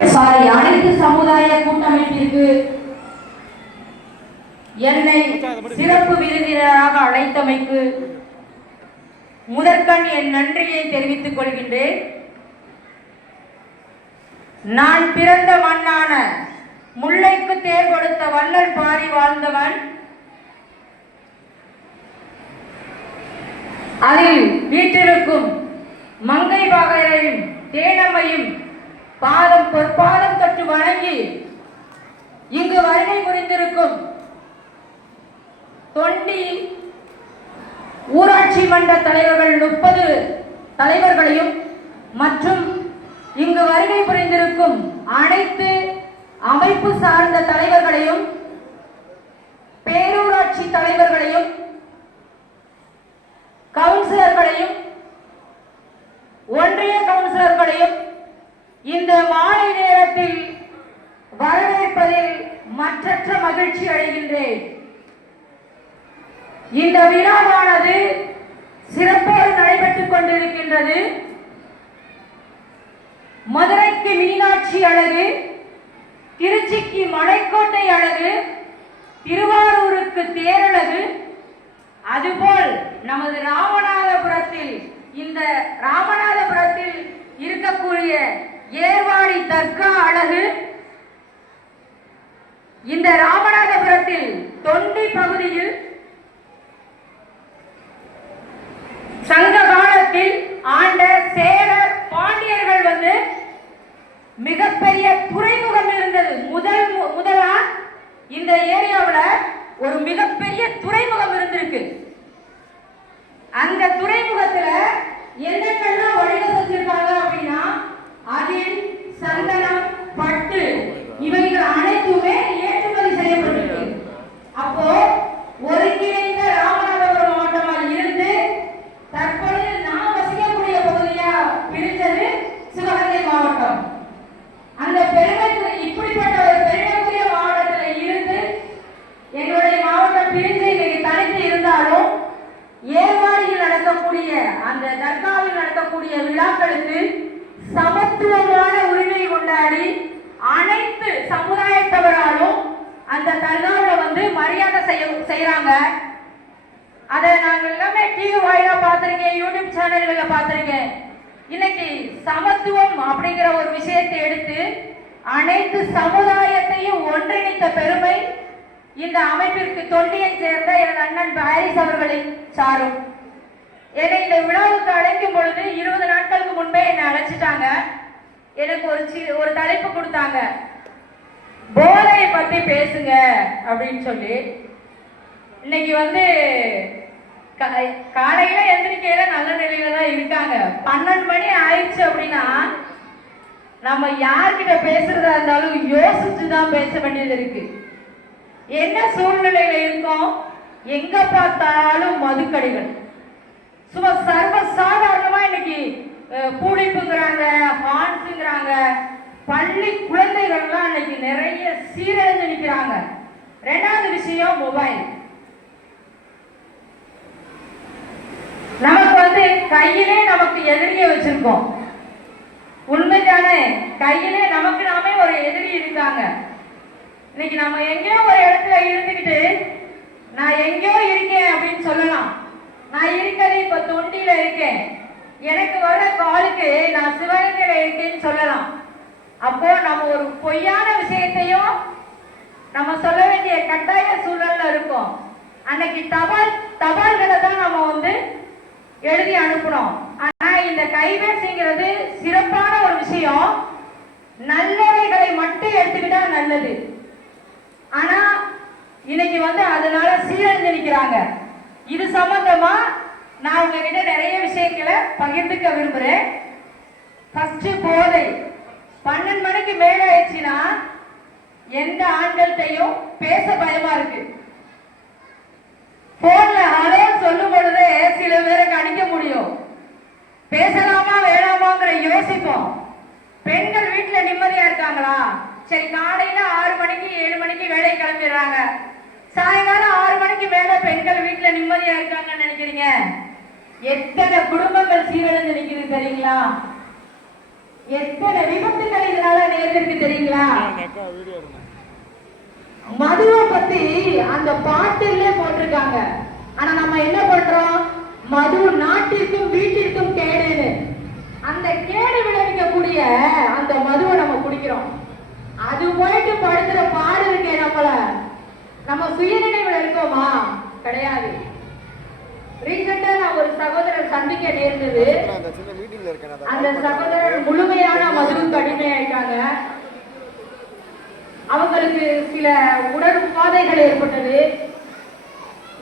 அனைத்து சமுதாய கூட்டமைப்பிற்கு என்னை சிறப்பு விருந்தினராக அழைத்தமைக்கு முதற்கண் என் நன்றியை தெரிவித்துக் கொள்கின்றேன். நான் பிறந்த மண்ணான முல்லைக்கு தேர் கொடுத்த வள்ளல் பாரி வாழ்ந்தவன். அதில் வீட்டிற்கும் மங்கை பாகரையும் தேனம்மையும் பாதம் பொற்பாதம் தொட்டு வணங்கி இங்கு வருகை புரிந்திருக்கும் தொண்டி ஊராட்சி மன்ற தலைவர்கள் 30 தலைவர்களையும் மற்றும் இங்கு வருகை புரிந்திருக்கும் அனைத்து அமைப்பு சார்ந்த தலைவர்களையும் பேரூராட்சி தலைவர்களையும் கவுன்சிலர்களையும் ஒன்றிய கவுன்சிலர்களையும் இந்த மாலை நேரத்தில் வரவேற்பதில் மற்றற்ற மகிழ்ச்சி அடைகின்றேன். இந்த விழாவானது சிறப்போடு நடைபெற்றுக் கொண்டிருக்கின்றது. மதுரைக்கு மீனாட்சி அழகு, திருச்சிக்கு மலைக்கோட்டை அழகு, திருவாரூருக்கு தேரழகு, அதுபோல் நமது ராமநாதபுரத்தில் இந்த ராமநாதபுரத்தில் இருக்கக்கூடிய ஏர்வாடி தர்கா அழகு, இந்த ராமநாதபுரத்தில் தொண்டி பகுதியில் சங்க காலத்தில் ஆண்ட சேரர் பாண்டியர்கள் வந்து மிகப்பெரிய துறைமுகம் இருந்தது. முதலா இந்த ஏரியாவில் ஒரு மிகப்பெரிய துறைமுகம் இருந்திருக்கு. அந்த துறைமுகத்துல என்னென்னலாம் வழிக செஞ்சிருக்காங்க அப்படின்னா அதில் சந்தனம், பட்டு இவைகள் அனைத்துமே ஏற்றுமதி செய்யப்பட்டிருக்கு. அப்போ ஒருங்கிணைந்த ராமநாதபுரம் மாவட்டமாக இருந்து தற்பொழுது நாம் வசிக்கக்கூடிய பகுதியா பிரிந்தது சிவகங்கை மாவட்டம். அந்த பெருமை இப்படிப்பட்ட ஒரு பெருமைக்குரிய மாவட்டத்தில் இருந்து எங்களுடைய மாவட்டம் பிரிந்து இன்னைக்கு தனித்து இருந்தாலும் ஏர்வாடியில் நடக்கக்கூடிய அந்த தர்காவில் நடக்கக்கூடிய விழாக்களுக்கு சமத்துவமான உரிமை கொண்டாடி அனைத்து சமுதாயத்தவராலும் அந்த தர்காவில் வந்து மரியாதை செய்யறாங்க. அதை நாங்கள் எல்லாமே டிவி வாயிலா பார்த்திருக்கேன், யூடியூப் சேனல்களை பார்த்திருக்கேன். இன்னைக்கு சமத்துவம் அப்படிங்கிற ஒரு விஷயத்தை எடுத்து அனைத்து சமுதாயத்தையும் ஒன்றிணைத்த பெருமை இந்த அமைப்பிற்கு தொண்டியை சேர்ந்த எனது அண்ணன் பாரிஸ் அவர்களை சாரும். என்னை இந்த விழாவுக்கு அழைக்கும் பொழுது 20 நாட்களுக்கு முன்பே என்னை அழைச்சிட்டாங்க. எனக்கு ஒரு தலைப்பு கொடுத்தாங்க, போதையை பத்தி பேசுங்க அப்படின்னு சொல்லி. இன்னைக்கு வந்து காலையில எந்திரிக்கையில நல்ல நிலையில தான் இருக்காங்க. 12 மணி ஆயிடுச்சு அப்படின்னா நம்ம யார்கிட்ட பேசுறதா இருந்தாலும் யோசிச்சுதான் பேச வேண்டியது இருக்கு. என்ன சூழ்நிலையில இருக்கோம், எங்க பார்த்தாலும் மதுக்கடைகள் சும்மா சர்வ சாதாரணமா இன்னைக்கு பூடிப்புங்கிறாங்க, ஹான்ஸுங்கிறாங்க. பள்ளி குழந்தைகள்லாம் இன்னைக்கு நிறைய சீரழிஞ்சு நிற்கிறாங்க. 2வது விஷயம் மொபைல். நமக்கு வந்து கையிலே நமக்கு எதிரியை வச்சிருக்கோம். உண்மைதானே? கையிலே நமக்கு நாமே ஒரு எதிரி இருக்காங்க. இன்னைக்கு நம்ம எங்கேயோ ஒரு இடத்துல இருந்துக்கிட்டு நான் எங்கேயோ இருக்கேன் அப்படின்னு சொல்லலாம். நான் இருக்கிறது இப்ப தொண்டியில இருக்கேன், எனக்கு வர காலுக்கு நான் சிவகங்கையில இருக்கேன்னு சொல்லலாம். அப்போ நம்ம ஒரு பொய்யான விஷயத்தையும் நம்ம சொல்ல வேண்டிய கட்டாய சூழல்ல இருக்கோம். அன்னைக்கு தபால்களை தான் நம்ம வந்து எழுதி அனுப்பணும். ஆனா இந்த கைபேசிங்கிறது சிறப்பான ஒரு விஷயம். நல்லவைகளை மட்டும் எடுத்துக்கிட்டா நல்லது. ஆனா இன்னைக்கு வந்து அதனால சீரழிஞ்சு நிற்கிறாங்க. இது சம்பந்தமா நான் உங்ககிட்ட நிறைய விஷயங்களை பகிர்ந்துக்க விரும்புறேன். ஃபர்ஸ்ட் போதை. 12 மணிக்கு மேல ஆயிடுச்சுன்னா எந்த ஆண்கள்கிட்டையும் பேச பயமா இருக்கு. போன்ல ஹலோ சொல்லும் பொழுது சில பேரை கணிக்க முடியும். பேசலாமா வேணாமாங்கிற யோசிப்போம். பெண்கள் வீட்டுல நிம்மதியா இருக்காங்களா? சரி, காலையில 6 மணிக்கு 7 மணிக்கு வேலை கிளம்பிடுறாங்க. சாயங்காலம் 6 மணிக்கு மேல பெண்கள் வீட்டுல நிம்மதியா இருக்காங்கன்னு நினைக்கிறீங்க? எத்தனை குடும்பங்கள் சீரழிந்து நிற்கிறது தெரியுங்களா? எத்தனை விபத்துகள் இதனால நேர்ந்திருக்கு சொல்லி அந்த பாட்டிலே போட்டிருக்காங்க. ஆனா நம்ம என்ன பண்றோம்? மது நாட்டிற்கும் வீட்டிற்கும் கேடுன்னு அந்த கேடு விளைவிக்கக்கூடிய அந்த மதுவை நம்ம குடிக்கிறோம். அது போயிட்டு படுத்துற பாடு இருக்கே நம்மள. நம்ம சுயநினைவுல இருக்கோமா? கிடையாது. ரீசெண்டா நான் ஒரு சகோதரர் சந்திக்க நேர்ந்தது. அந்த சகோதரர் முழுமையான மதுவுக்கு அடிமையாயிட்டாங்க. அவங்களுக்கு சில உடல் உபாதைகள் ஏற்பட்டது.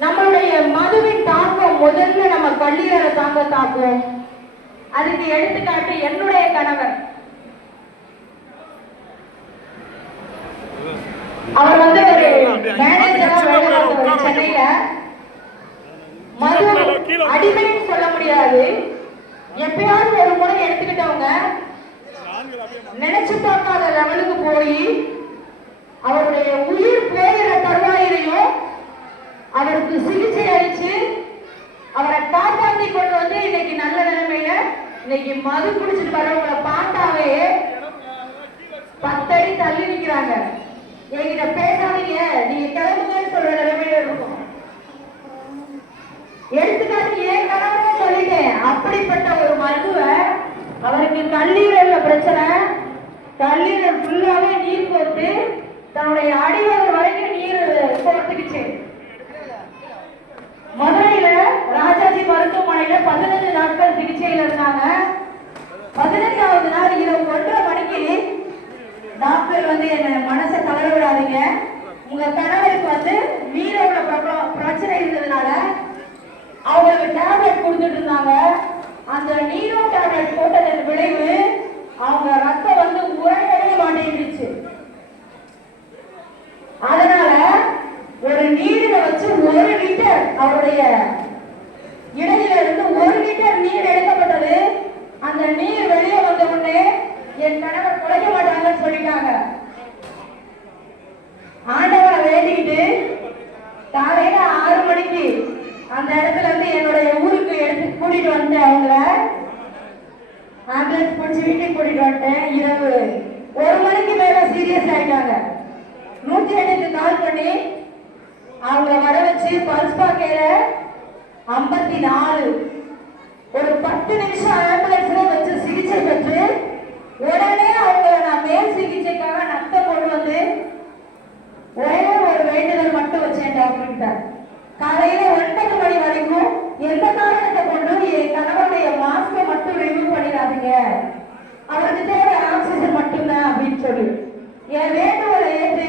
நம்மளுடைய மதுவின் தாக்கம் முதல்ல நம்ம கல்லீரலை தாக்கும். அதுக்கு எடுத்துக்காட்டு என்னுடைய கணவர். அவர் வந்து ஒரு மேனேஜரா வேலை பார்த்தவர் சென்னையில. மது அடிமைன்னு சொல்ல முடியாது, எப்பயாவது ஒரு முறை எடுத்துக்கிட்டவங்க. நினைச்சு பார்க்காத லெவலுக்கு போய் அவருடைய உயிர் போகிற தருவாயிலையும் அவருக்கு சிகிச்சை அளிச்சு அவரை காப்பாற்றி கொண்டு வந்து இன்னைக்கு நல்ல நிலைமையில இன்னைக்கு மது குடிச்சிட்டு வரவங்களை பார்த்தாவே 10 அடி தள்ளி நிக்கிறாங்க. என்கிட்ட பேசாதீங்க, நீங்க கிளம்புங்கன்னு சொல்ற நிலைமையில இருக்கும். எடுத்துக்காட்டு ஏன் கணவனே சொல்லிட்டேன். அப்படிப்பட்ட ஒரு மதுவை அவருக்கு கல்லீரல்ல பிரச்சனை, கல்லீரல் ஃபுல்லாவே நீர் கோர்த்து தன்னுடைய அடிவதர் வரைக்கும் நீர் கோர்த்துக்குச்சு. மதுரையில ராஜாஜி மருத்துவமனையில 15 நாட்கள் சிகிச்சையில் இருந்தாங்க. 15வது நாள் இரவு 1:30 மணிக்கு டாக்டர் வந்து என்ன மனசை தளர விடாதீங்க, உங்க கணவருக்கு வந்து நீரோட பிரச்சனை இருந்ததுனால அவங்களுக்கு டேப்லெட் கொடுத்துட்டு இருந்தாங்க. அந்த நீரோ டேப்லெட் போட்டதன் விளைவு அவங்க ரத்தம் வந்து உறையவே மாட்டேங்குச்சு. அதனால ஒரு நீரில வச்சு 1 லிட்டர் அவருடைய இடையில இருந்து 1 லிட்டர் நீர் எடுக்கப்பட்டது. அந்த நீர் வெளியே வந்த உடனே என் கணவர் குறைக்க மாட்டாங்கன்னு சொல்லிட்டாங்க. ஆண்டவரை வேண்டிக்கிட்டு காலையில 6 மணிக்கு அந்த இடத்துல இருந்து என்னுடைய ஊருக்கு எடுத்து கூட்டிட்டு வந்தேன். அவங்கள ஆம்புலன்ஸ் பிடிச்சி வீட்டுக்கு கூட்டிட்டு வந்துட்டேன். இரவு 1 மணிக்கு மேல சீரியஸ் ஆயிட்டாங்க. 108க்கு கால் பண்ணி அவங்கள வர வச்சு பல்ஸ் பாக்கையில 54 ஒரு 10 நிமிஷம் ஆம்புலன்ஸ்ல வச்சு சிகிச்சை பெற்று உடனே அவங்கள நான் மேல் சிகிச்சைக்காக நத்தம் கொண்டு வந்து ஒரே ஒரு வேண்டுதல் மட்டும் வச்சேன் டாக்டர் கிட்ட. காலையில 9 மணி வரைக்கும் எந்த காரணத்தை கொண்டு என் கணவருடைய மாஸ்கை மட்டும் ரிமூவ் பண்ணிடாதீங்க, அவருக்கு தேவை ஆக்சிஜன் மட்டும்தான் அப்படின்னு சொல்லி என் வேண்டுகோளை ஏற்று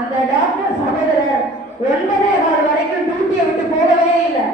அந்த டாக்டர் சகோதரர் 9:15 வரைக்கும் டியூட்டியை விட்டு போகவே இல்லை.